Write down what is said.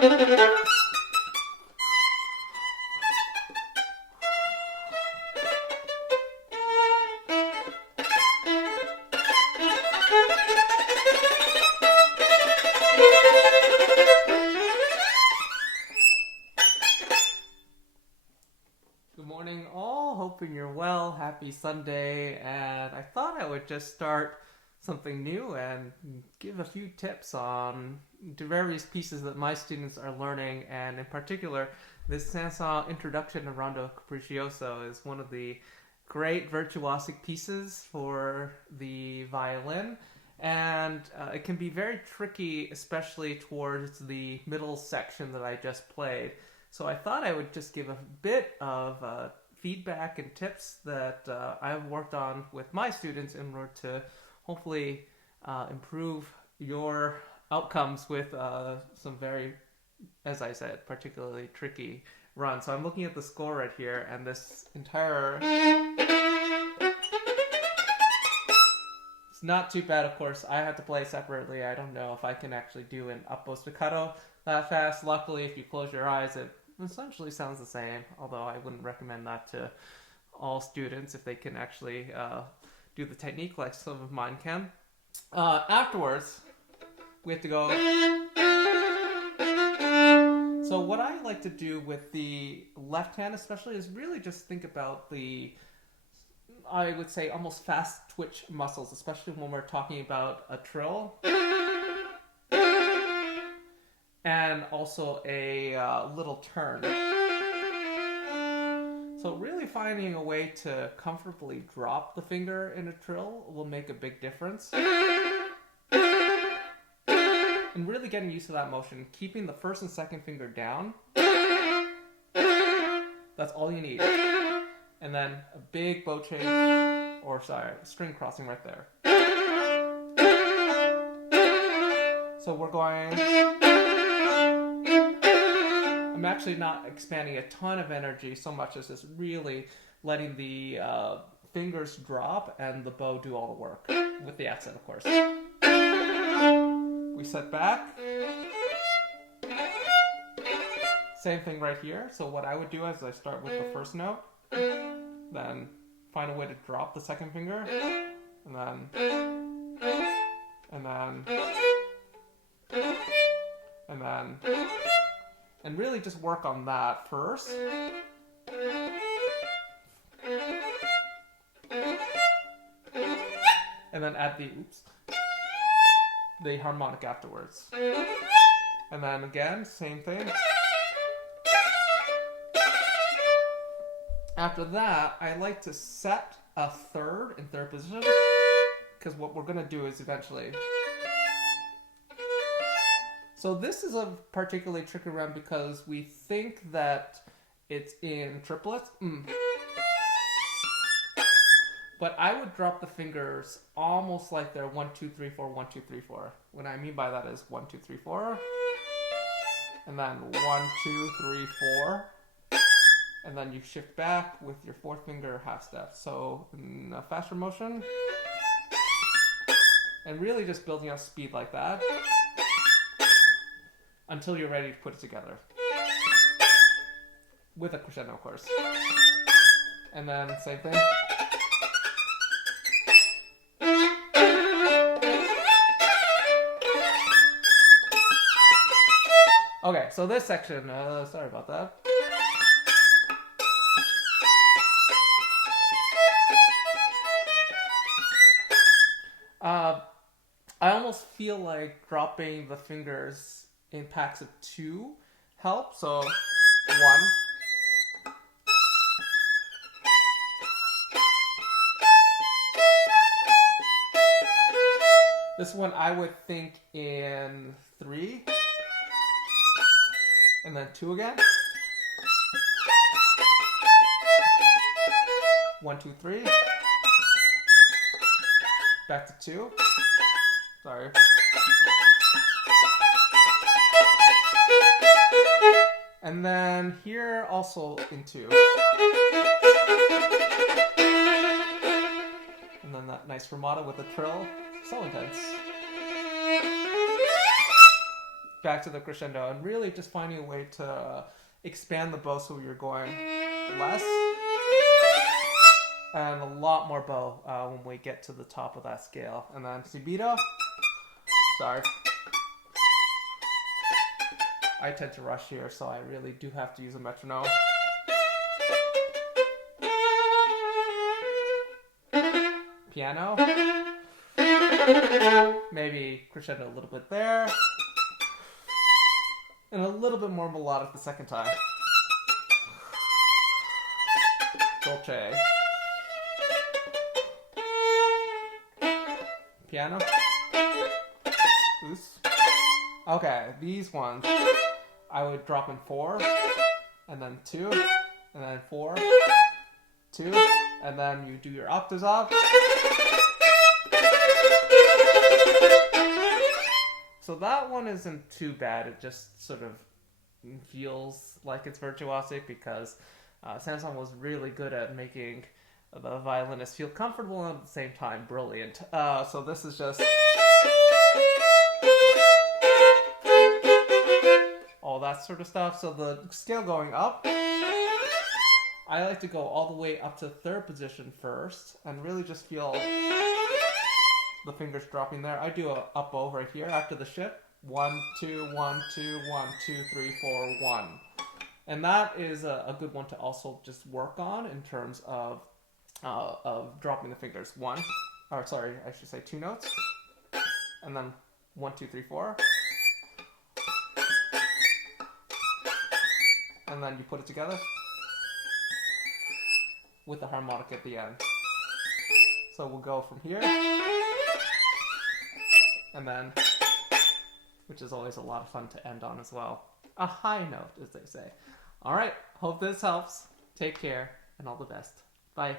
Good morning, all. Hoping you're well. Happy Sunday. And I thought I would just start something new and give a few tips on the various pieces that my students are learning. And in particular, this Saint-Saëns Introduction to Rondo Capriccioso is one of the great virtuosic pieces for the violin. And it can be very tricky, especially towards the middle section that I just played. So I thought I would just give a bit of feedback and tips that I've worked on with my students in order to hopefully improve your outcomes with some very, as I said, particularly tricky runs. So I'm looking at the score right here, and this entire... It's not too bad, of course. I have to play separately. I don't know if I can actually do an up bow staccato that fast. Luckily, if you close your eyes, it essentially sounds the same, although I wouldn't recommend that to all students if they can actually do the technique like some of mine can. Afterwards, we have to go... So what I like to do with the left hand especially is really just think about the, I would say, almost fast twitch muscles, especially when we're talking about a trill. And also a little turn. So really finding a way to comfortably drop the finger in a trill will make a big difference. And really getting used to that motion, keeping the first and second finger down. That's all you need. And then a big bow change, or sorry, string crossing right there. So we're going... I'm actually not expanding a ton of energy so much as just really letting the fingers drop and the bow do all the work, with the accent, of course. We set back. Same thing right here. So what I would do is I start with the first note, then find a way to drop the second finger, and then, and really just work on that first. And then add the harmonic afterwards. And then again, same thing. After that, I like to set a third in third position, because what we're going to do is eventually... So this is a particularly tricky run because we think that it's in triplets. But I would drop the fingers almost like they're 1, 2, 3, 4, 1, 2, 3, 4. What I mean by that is 1, 2, 3, 4. And then 1, 2, 3, 4. And then you shift back with your fourth finger half step. So in a faster motion. And really just building up speed like that. Until you're ready to put it together. With a crescendo, of course. And then same thing. Okay, so this section, sorry about that. I almost feel like dropping the fingers in packs of 2 help. So 1. This one I would think in 3. And then 2 again. 1, 2, 3. Back to 2. Sorry. And then here also in 2. And then that nice fermata with the trill. So intense. back to the crescendo, and really just finding a way to expand the bow so you're going less and a lot more bow when we get to the top of that scale. And then subito. Sorry. I tend to rush here, so I really do have to use a metronome. Piano. Maybe crescendo a little bit there. And a little bit more melodic the second time. Dolce. Piano. Oops. Okay, these ones I would drop in 4, and then 2, and then 4, 2, and then you do your octaves up. So that one isn't too bad. It just sort of feels like it's virtuosic because Samson was really good at making the violinist feel comfortable and at the same time brilliant. So this is just all that sort of stuff. So the scale going up, I like to go all the way up to third position first and really just feel the fingers dropping there. I do a up bow right here after the shift. 1, 2, 1, 2, 1, 2, 3, 4, 1. And that is a good one to also just work on in terms of dropping the fingers. 1, or sorry, I should say 2 notes. And then 1, 2, 3, 4. And then you put it together with the harmonic at the end. So we'll go from here, and then, which is always a lot of fun to end on as well. A high note, as they say. All right, hope this helps. Take care, and all the best. Bye.